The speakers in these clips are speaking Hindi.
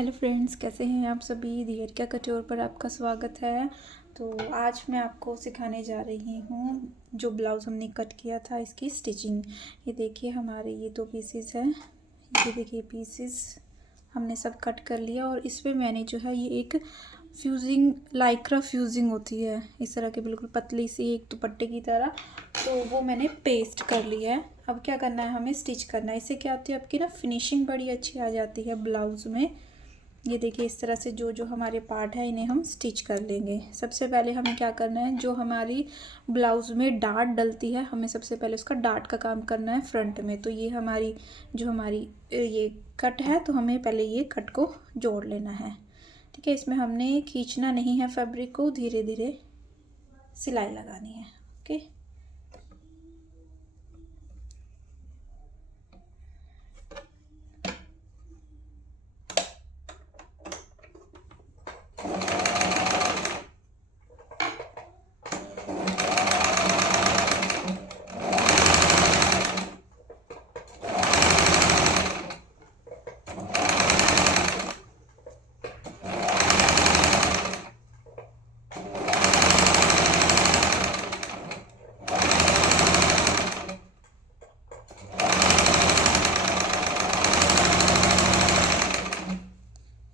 हेलो फ्रेंड्स, कैसे हैं आप सभी। दियर क्या कटोर पर आपका स्वागत है। तो आज मैं आपको सिखाने जा रही हूँ जो ब्लाउज़ हमने कट किया था इसकी स्टिचिंग। ये देखिए हमारे ये 2 पीसेस हैं। ये देखिए पीसेस हमने सब कट कर लिया और इस पे मैंने जो है ये एक फ्यूजिंग लाइक्रा फ्यूजिंग होती है इस तरह की बिल्कुल पतली सी एक दुपट्टे की तरह, तो वो मैंने पेस्ट कर लिया है। अब क्या करना है, हमें स्टिच करना है। इससे क्या होती है आपकी ना फिनिशिंग बड़ी अच्छी आ जाती है ब्लाउज़ में। ये देखिए इस तरह से जो जो हमारे पार्ट है इन्हें हम स्टिच कर लेंगे। सबसे पहले हमें क्या करना है, जो हमारी ब्लाउज़ में डाट डलती है हमें सबसे पहले उसका डाट का काम करना है फ्रंट में। तो ये हमारी जो हमारी ये कट है, तो हमें पहले ये कट को जोड़ लेना है। ठीक है, इसमें हमने खींचना नहीं है फैब्रिक को, धीरे धीरे सिलाई लगानी है। ओके,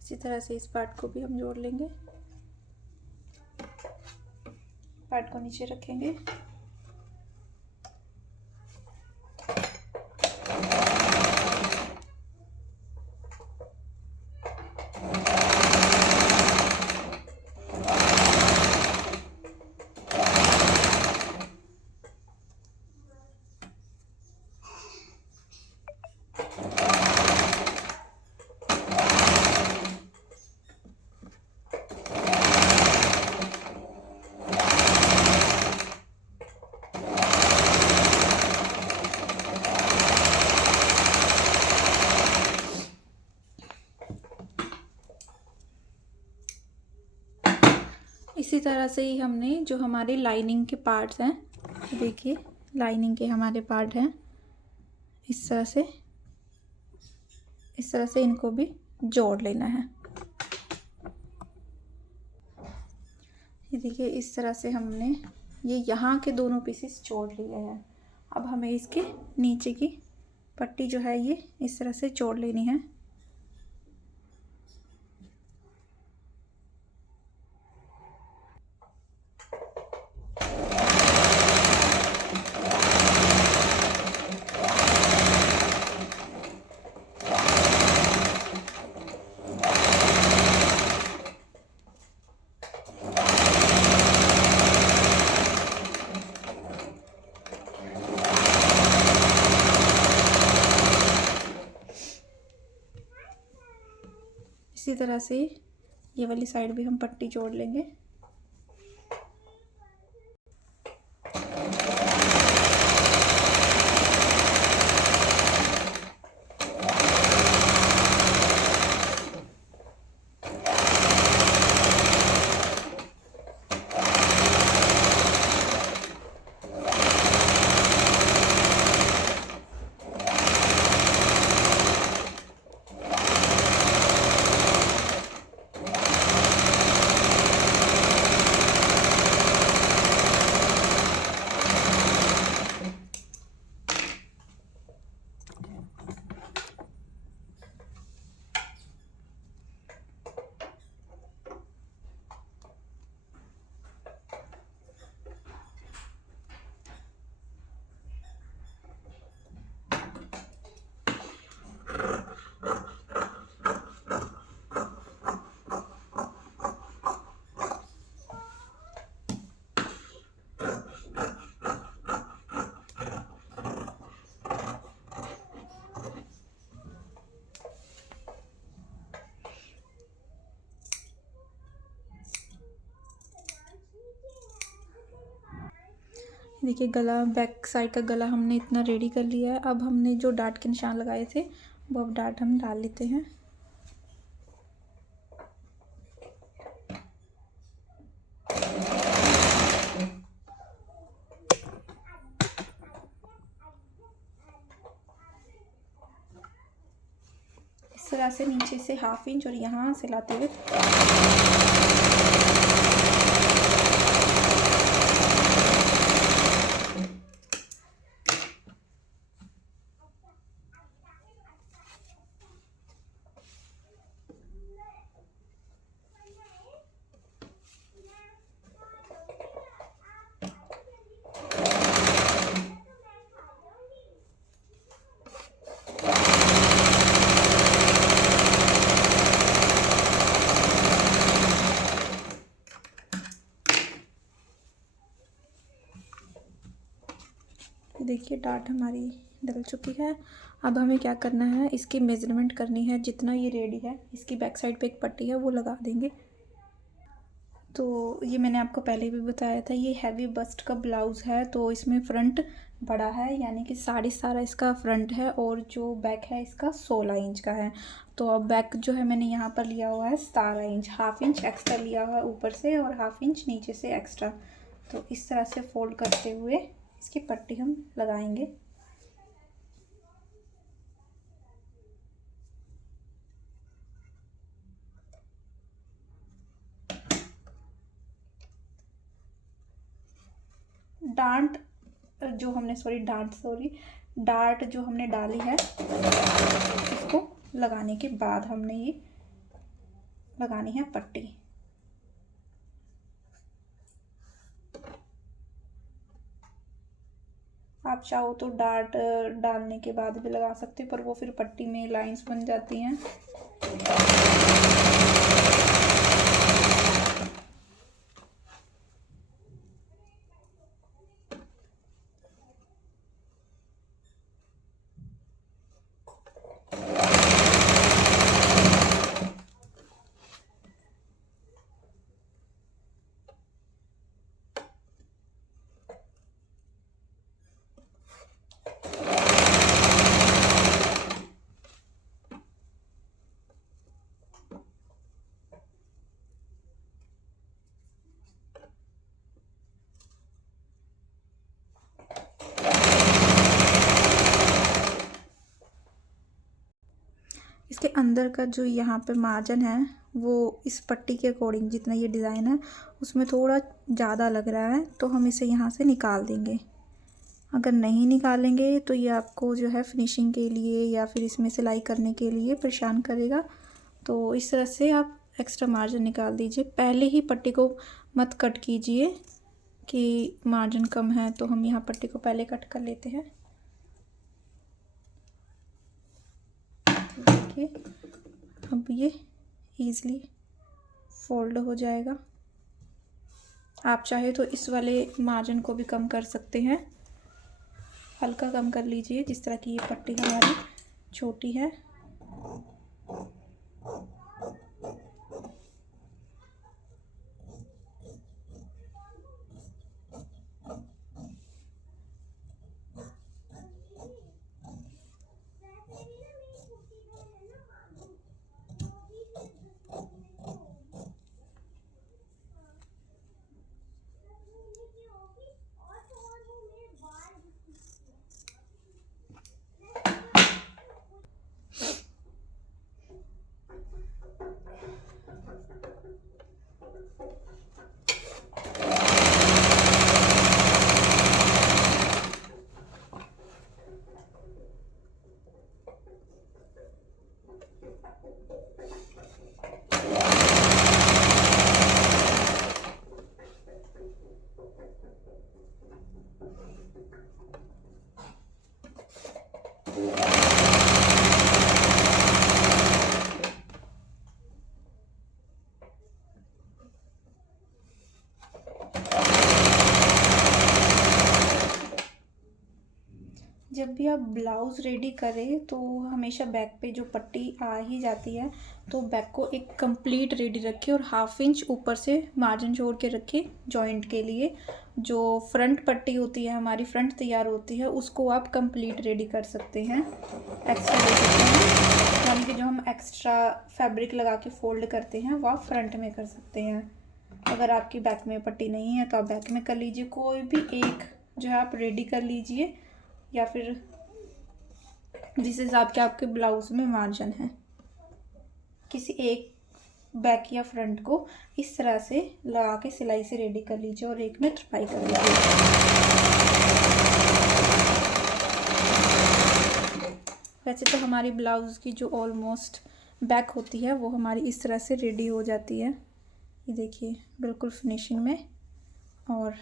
इसी तरह से इस पार्ट को भी हम जोड़ लेंगे। पार्ट को नीचे रखेंगे। इसी तरह से ही हमने जो हमारे लाइनिंग के पार्ट्स हैं, देखिए लाइनिंग के हमारे पार्ट हैं, इस तरह से इनको भी जोड़ लेना है। ये देखिए इस तरह से हमने ये यहाँ के दोनों पीसेस जोड़ लिए हैं। अब हमें इसके नीचे की पट्टी जो है ये इस तरह से जोड़ लेनी है। इसी तरह से ये वाली साइड भी हम पट्टी जोड़ लेंगे। देखिए गला, बैक साइड का गला हमने इतना रेडी कर लिया है। अब हमने जो डाट के निशान लगाए थे वो अब डाट हम डाल लेते हैं। तरह से नीचे से 1/2 इंच और यहाँ से लाते हुए देखिए डार्ट हमारी डल चुकी है। अब हमें क्या करना है, इसकी मेज़रमेंट करनी है। जितना ये रेडी है, इसकी बैक साइड पे एक पट्टी है वो लगा देंगे। तो ये मैंने आपको पहले भी बताया था, ये हैवी बस्ट का ब्लाउज़ है, तो इसमें फ्रंट बड़ा है, यानी कि 17.5 इसका फ्रंट है और जो बैक है इसका 16 इंच का है। तो अब बैक जो है मैंने यहाँ पर लिया हुआ है 17 इंच, 1/2 इंच एक्स्ट्रा लिया हुआ है ऊपर से और 1/2 इंच नीचे से एक्स्ट्रा। तो इस तरह से फोल्ड करते हुए इसकी पट्टी हम लगाएंगे। डार्ट जो हमने डाली है, इसको लगाने के बाद हमने ये लगानी है पट्टी। आप चाहो तो डार्ट डालने के बाद भी लगा सकते हो, पर वो फिर पट्टी में लाइंस बन जाती हैं। इसके अंदर का जो यहाँ पे मार्जिन है वो इस पट्टी के अकॉर्डिंग, जितना ये डिज़ाइन है उसमें थोड़ा ज़्यादा लग रहा है, तो हम इसे यहाँ से निकाल देंगे। अगर नहीं निकालेंगे तो ये आपको जो है फिनिशिंग के लिए या फिर इसमें सिलाई करने के लिए परेशान करेगा। तो इस तरह से आप एक्स्ट्रा मार्जिन निकाल दीजिए। पहले ही पट्टी को मत कट कीजिए कि मार्जिन कम है, तो हम यहाँ पट्टी को पहले कट कर लेते हैं। देखिए अब ये ईज़िली फोल्ड हो जाएगा। आप चाहे तो इस वाले मार्जिन को भी कम कर सकते हैं, हल्का कम कर लीजिए, जिस तरह की ये पट्टी हमारी छोटी है। जब भी आप ब्लाउज़ रेडी करें तो हमेशा बैक पे जो पट्टी आ ही जाती है, तो बैक को एक कंप्लीट रेडी रखें और 1/2 इंच ऊपर से मार्जिन छोड़ के रखें जॉइंट के लिए। जो फ्रंट पट्टी होती है हमारी, फ्रंट तैयार होती है, उसको आप कंप्लीट रेडी कर सकते हैं, एक्स्ट्रा ले सकते हैं। यानी कि जो हम एक्स्ट्रा फैब्रिक लगा के फोल्ड करते हैं वो आप फ्रंट में कर सकते हैं। अगर आपकी बैक में पट्टी नहीं है तो आप बैक में कर लीजिए, कोई भी एक जो है आप रेडी कर लीजिए, या फिर जिस हिसाब के आपके ब्लाउज़ में मार्जिन है। किसी एक बैक या फ्रंट को इस तरह से लगा के सिलाई से रेडी कर लीजिए और एक में ट्राई कर लीजिए। वैसे तो हमारी ब्लाउज़ की जो ऑलमोस्ट बैक होती है वो हमारी इस तरह से रेडी हो जाती है। ये देखिए बिल्कुल फिनिशिंग में। और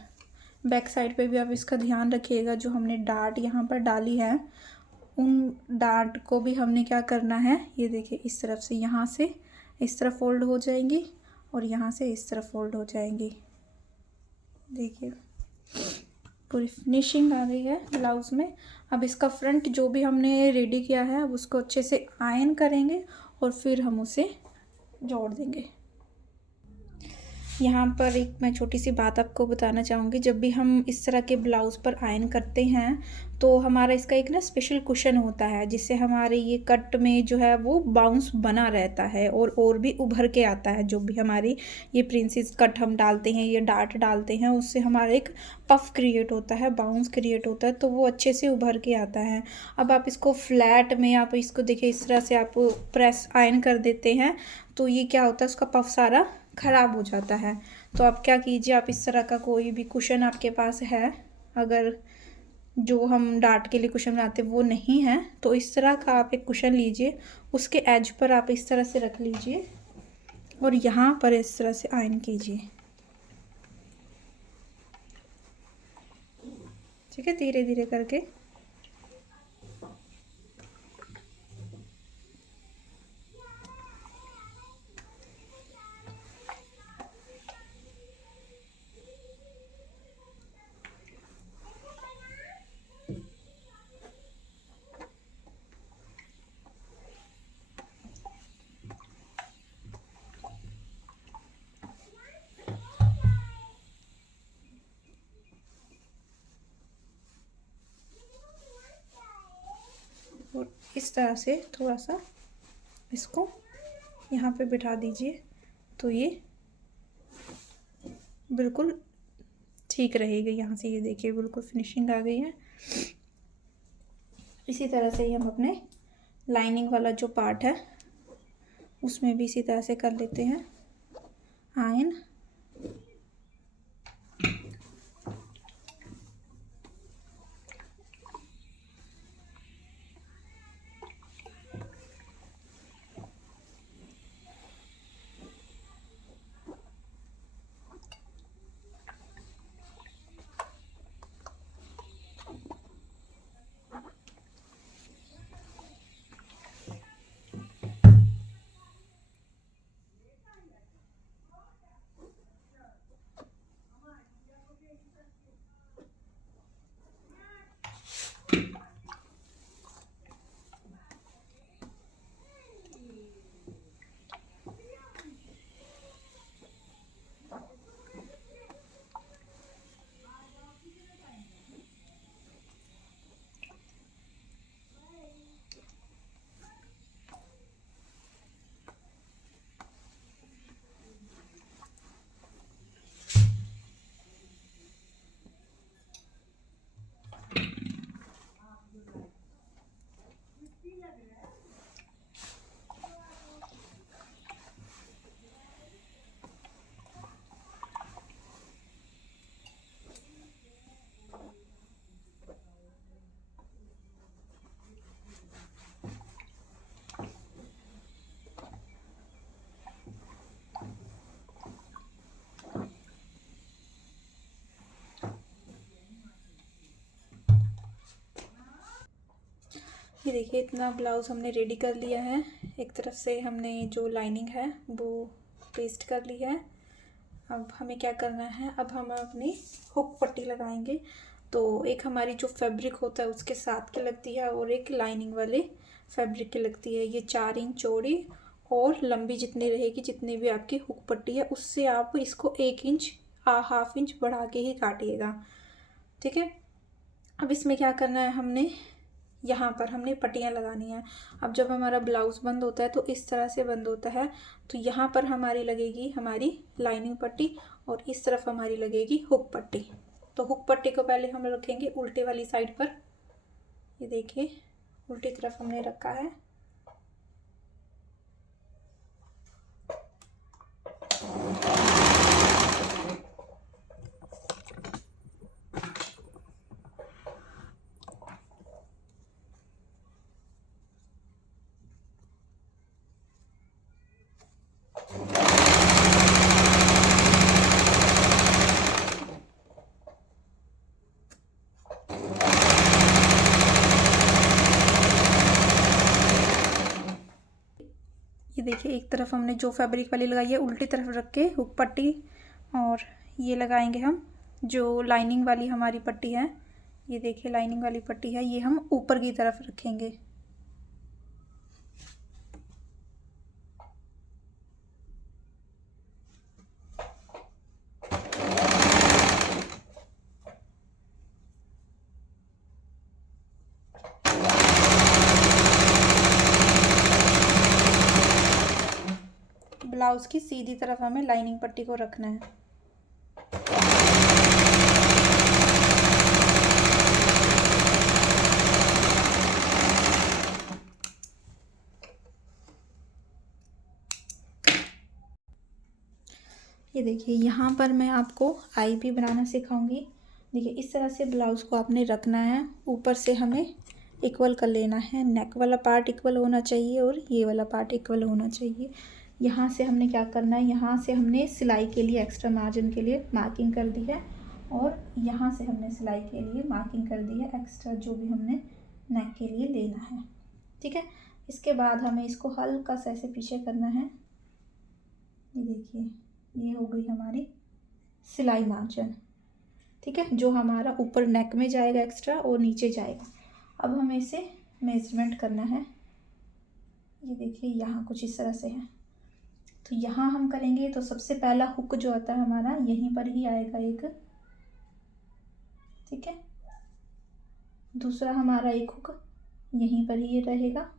बैक साइड पे भी आप इसका ध्यान रखिएगा, जो हमने डार्ट यहाँ पर डाली है उन डार्ट को भी हमने क्या करना है, ये देखिए इस तरफ से यहाँ से इस तरफ फोल्ड हो जाएंगी और यहाँ से इस तरफ फोल्ड हो जाएंगी। देखिए पूरी फिनिशिंग आ गई है ब्लाउज़ में। अब इसका फ्रंट जो भी हमने रेडी किया है अब उसको अच्छे से आयन करेंगे और फिर हम उसे जोड़ देंगे। यहाँ पर एक मैं छोटी सी बात आपको बताना चाहूँगी, जब भी हम इस तरह के ब्लाउज़ पर आयन करते हैं तो हमारा इसका एक ना स्पेशल कुशन होता है, जिससे हमारे ये कट में जो है वो बाउंस बना रहता है और भी उभर के आता है। जो भी हमारी ये प्रिंसेस कट हम डालते हैं, ये डार्ट डालते हैं, उससे हमारा एक पफ क्रिएट होता है, बाउंस क्रिएट होता है, तो वो अच्छे से उभर के आता है। अब आप इसको फ्लैट में आप इसको देखिए इस तरह से आप प्रेस आयन कर देते हैं तो ये क्या होता है, उसका पफ सारा ख़राब हो जाता है। तो आप क्या कीजिए, आप इस तरह का कोई भी कुशन आपके पास है, अगर जो हम डार्ट के लिए कुशन बनाते हैं वो नहीं है तो इस तरह का आप एक कुशन लीजिए, उसके एज पर आप इस तरह से रख लीजिए और यहाँ पर इस तरह से आयन कीजिए। ठीक है, धीरे धीरे करके। और इस तरह से थोड़ा सा इसको यहाँ पे बिठा दीजिए तो ये बिल्कुल ठीक रहेगी। यहाँ से ये देखिए बिल्कुल फिनिशिंग आ गई है। इसी तरह से ही हम अपने लाइनिंग वाला जो पार्ट है उसमें भी इसी तरह से कर लेते हैं आयन। ये देखिए इतना ब्लाउज़ हमने रेडी कर लिया है। एक तरफ से हमने जो लाइनिंग है वो पेस्ट कर ली है। अब हमें क्या करना है, अब हम अपनी हुक पट्टी लगाएंगे। तो एक हमारी जो फैब्रिक होता है उसके साथ की लगती है और एक लाइनिंग वाले फैब्रिक की लगती है। ये 4 इंच चौड़ी और लंबी जितनी रहेगी, जितनी भी आपकी हुक पट्टी है उससे आप इसको 1 इंच हाफ इंच बढ़ा के ही काटिएगा। ठीक है, अब इसमें क्या करना है, हमने यहाँ पर हमने पट्टियाँ लगानी है। अब जब हमारा ब्लाउज़ बंद होता है तो इस तरह से बंद होता है, तो यहाँ पर हमारी लगेगी हमारी लाइनिंग पट्टी और इस तरफ हमारी लगेगी हुक पट्टी। तो हुक पट्टी को पहले हम रखेंगे उल्टे वाली साइड पर। ये देखिए उल्टी तरफ हमने रखा है। एक तरफ हमने जो फैब्रिक वाली लगाई है उल्टी तरफ रख के हुक पट्टी, और ये लगाएंगे हम जो लाइनिंग वाली हमारी पट्टी है, ये देखिए लाइनिंग वाली पट्टी है, ये हम ऊपर की तरफ रखेंगे। ब्लाउज़ की सीधी तरफ हमें लाइनिंग पट्टी को रखना है। ये देखिए यहाँ पर मैं आपको आई भी बनाना सिखाऊंगी। देखिए इस तरह से ब्लाउज़ को आपने रखना है, ऊपर से हमें इक्वल कर लेना है, नेक वाला पार्ट इक्वल होना चाहिए और ये वाला पार्ट इक्वल होना चाहिए। यहाँ से हमने क्या करना है, यहाँ से हमने सिलाई के लिए एक्स्ट्रा मार्जिन के लिए मार्किंग कर दी है, और यहाँ से हमने सिलाई के लिए मार्किंग कर दी है एक्स्ट्रा जो भी हमने नेक के लिए लेना है। ठीक है, इसके बाद हमें इसको हल्का सा ऐसे पीछे करना है। ये देखिए ये हो गई हमारी सिलाई मार्जिन। ठीक है, जो हमारा ऊपर नेक में जाएगा एक्स्ट्रा और नीचे जाएगा। अब हमें इसे मेजरमेंट करना है। ये देखिए यहाँ कुछ इस तरह से है, तो यहाँ हम करेंगे तो सबसे पहला हुक जो आता है हमारा यहीं पर ही आएगा एक। ठीक है, दूसरा हमारा एक हुक यहीं पर ही रहेगा।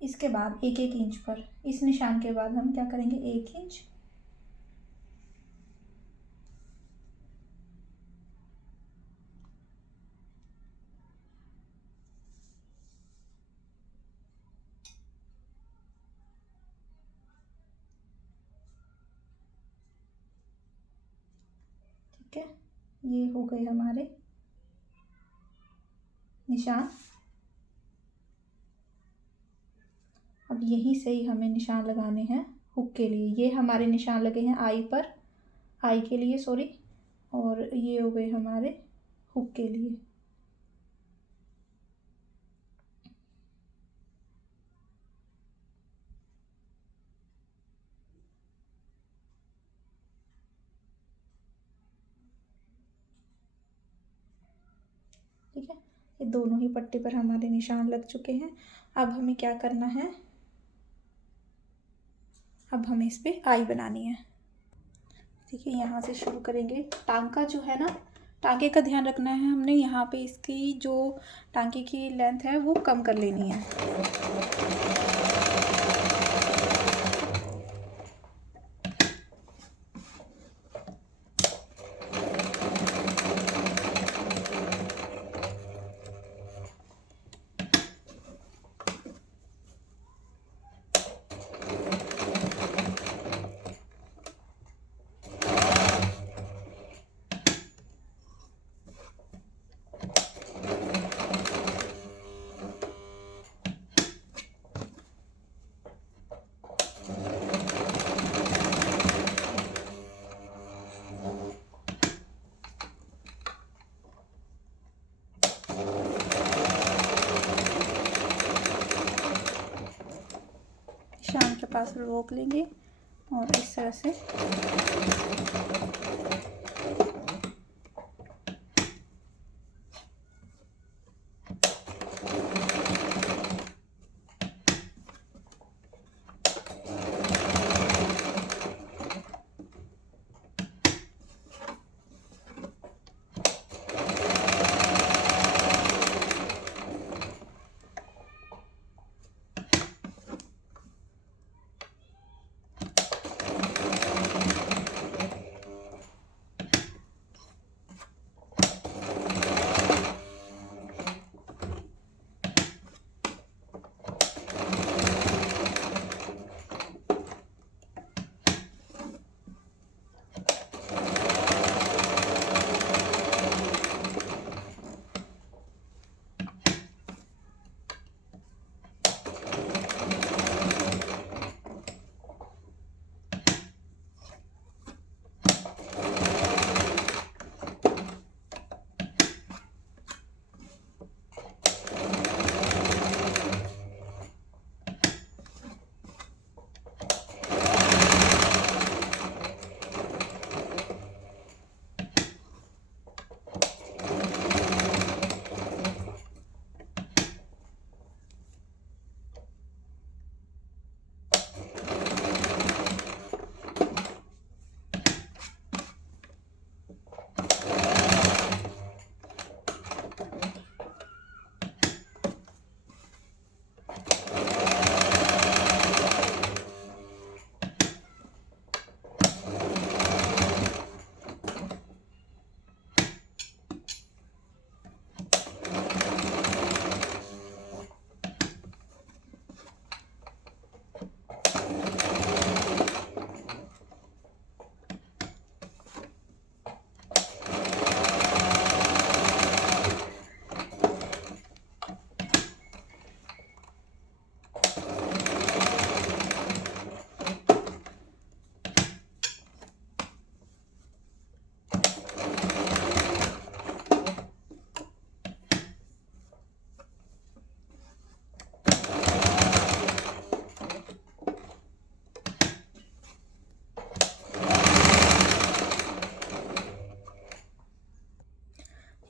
इसके बाद 1-1 इंच पर, इस निशान के बाद हम क्या करेंगे 1 इंच, ठीक है, ये हो गए हमारे निशान। अब यहीं से ही हमें निशान लगाने हैं हुक के लिए। ये हमारे निशान लगे हैं आई पर, आई के लिए सॉरी, और ये हो गए हमारे हुक के लिए। ठीक है, ये दोनों ही पट्टी पर हमारे निशान लग चुके हैं। अब हमें क्या करना है, अब हमें इस पे आई बनानी है। देखिए यहाँ से शुरू करेंगे। टांका जो है ना, टांके का ध्यान रखना है, हमने यहाँ पे इसकी जो टांके की लेंथ है वो कम कर लेनी है। निशान के पास रोक लेंगे और इस तरह से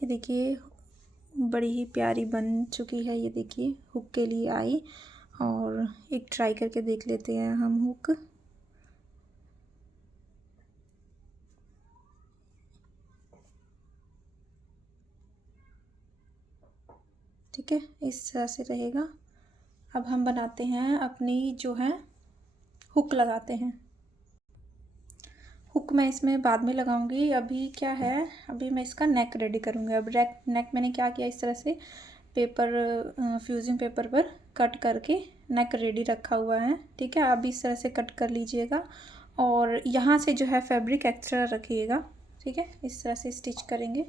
देखिए बड़ी ही प्यारी बन चुकी है। ये देखिए हुक के लिए आई, और एक ट्राई करके देख लेते हैं हम हुक। ठीक है, इस तरह से रहेगा। अब हम बनाते हैं अपनी जो है हुक लगाते हैं। हुक मैं इसमें बाद में लगाऊंगी, अभी क्या है, अभी मैं इसका नेक रेडी करूंगी। अब नेक मैंने क्या किया, इस तरह से पेपर फ्यूजिंग पेपर पर कट करके नेक रेडी रखा हुआ है। ठीक है, अब इस तरह से कट कर लीजिएगा, और यहाँ से जो है फैब्रिक एक्स्ट्रा रखिएगा। ठीक है, इस तरह से स्टिच करेंगे।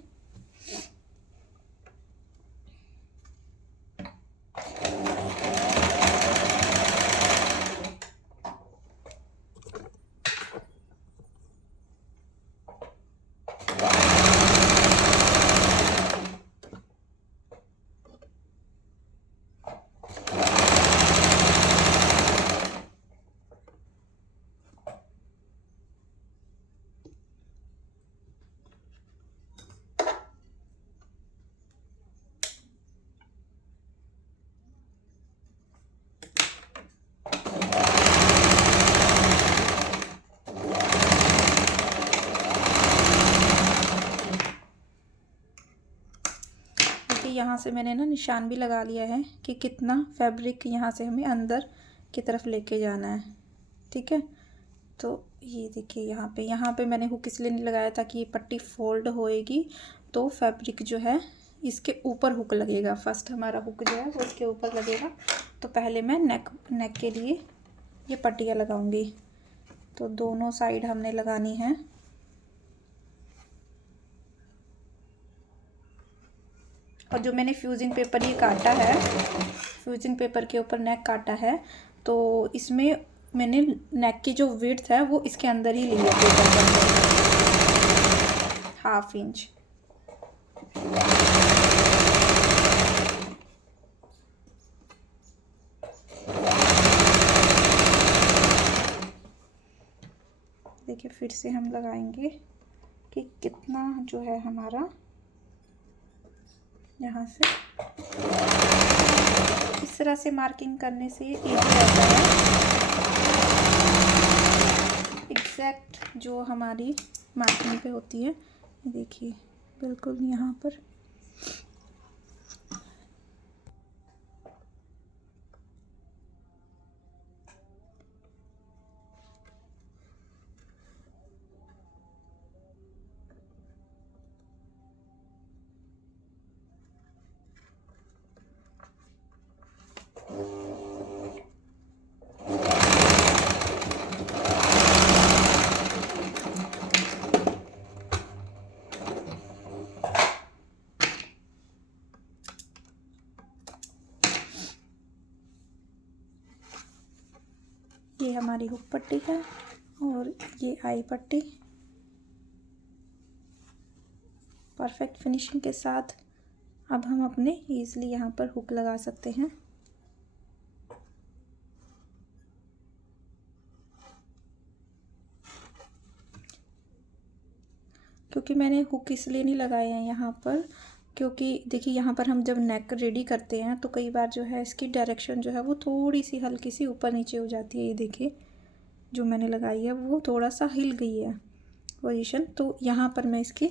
यहाँ से मैंने ना निशान भी लगा लिया है कि कितना फैब्रिक यहाँ से हमें अंदर की तरफ लेके जाना है। ठीक है, तो ये देखिए यहाँ पे मैंने हुक इसलिए नहीं लगाया था कि ये पट्टी फोल्ड होएगी तो फैब्रिक जो है इसके ऊपर हुक लगेगा। फर्स्ट हमारा हुक जो है वो इसके ऊपर लगेगा। तो पहले मैं नेक के लिए ये पट्टियाँ लगाऊंगी। तो दोनों साइड हमने लगानी है। और जो मैंने फ्यूजिंग पेपर ये काटा है, फ्यूजिंग पेपर के ऊपर नेक काटा है, तो इसमें मैंने नेक की जो विड्थ है वो इसके अंदर ही ली है, पेपर के अंदर 1/2 इंच। देखिए फिर से हम लगाएंगे कि कितना जो है हमारा यहाँ से इस तरह से मार्किंग करने से इजी रहता है। एग्जैक्ट जो हमारी मार्किंग पे होती है, देखिए बिल्कुल यहाँ पर। ये हमारी हुक पट्टी है और ये आई पट्टी। परफेक्ट फिनिशिंग के साथ अब हम अपने ईज़िली यहाँ पर हुक लगा सकते हैं। क्योंकि मैंने हुक इसलिए नहीं लगाए हैं यहाँ पर, क्योंकि देखिए यहाँ पर हम जब नेक रेडी करते हैं तो कई बार जो है इसकी डायरेक्शन जो है वो थोड़ी सी हल्की सी ऊपर नीचे हो जाती है। ये देखिए जो मैंने लगाई है वो थोड़ा सा हिल गई है पोजीशन, तो यहाँ पर मैं इसकी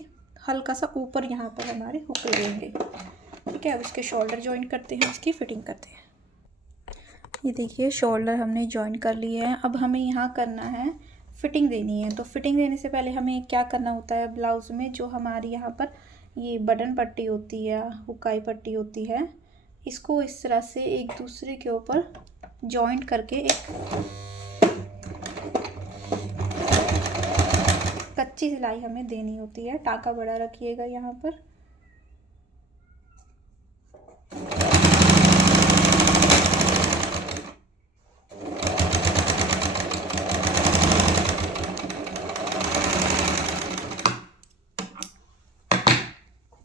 हल्का सा ऊपर यहाँ पर हमारे हुक लगेंगे। ठीक है, अब इसके शोल्डर जॉइन करते हैं, इसकी फिटिंग करते हैं। ये देखिए शोल्डर हमने जॉइन कर लिए हैं। अब हमें यहाँ करना है फिटिंग देनी है। तो फिटिंग देने से पहले हमें क्या करना होता है, ब्लाउज़ में जो हमारी यहाँ पर ये बटन पट्टी होती है, हुकाई पट्टी होती है, इसको इस तरह से एक दूसरे के ऊपर जॉइंट करके एक कच्ची सिलाई हमें देनी होती है। टाका बड़ा रखिएगा यहाँ पर।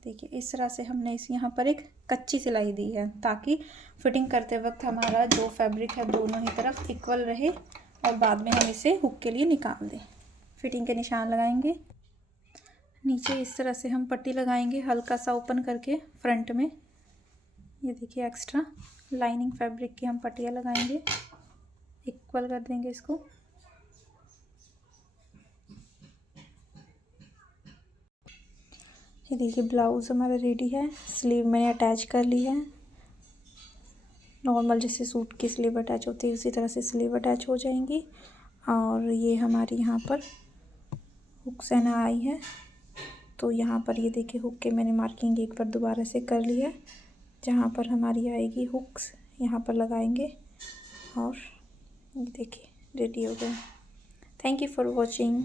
देखिए इस तरह से हमने इस यहाँ पर एक कच्ची सिलाई दी है ताकि फिटिंग करते वक्त हमारा जो फैब्रिक है दोनों ही तरफ इक्वल रहे और बाद में हम इसे हुक के लिए निकाल दें। फिटिंग के निशान लगाएंगे। नीचे इस तरह से हम पट्टी लगाएंगे, हल्का सा ओपन करके फ्रंट में। ये देखिए एक्स्ट्रा लाइनिंग फैब्रिक की हम पट्टियाँ लगाएंगे, इक्वल कर देंगे इसको। ये देखिए ब्लाउज़ हमारा रेडी है। स्लीव मैंने अटैच कर ली है। नॉर्मल जैसे सूट की स्लीव अटैच होती है उसी तरह से स्लीव अटैच हो जाएंगी। और ये हमारी यहाँ पर हुक से ना आई है, तो यहाँ पर ये देखिए हुक के मैंने मार्किंग एक बार दोबारा से कर ली है। जहाँ पर हमारी आएगी हुक्स यहाँ पर लगाएंगे और ये देखिए रेडी हो गया। Thank you for watching.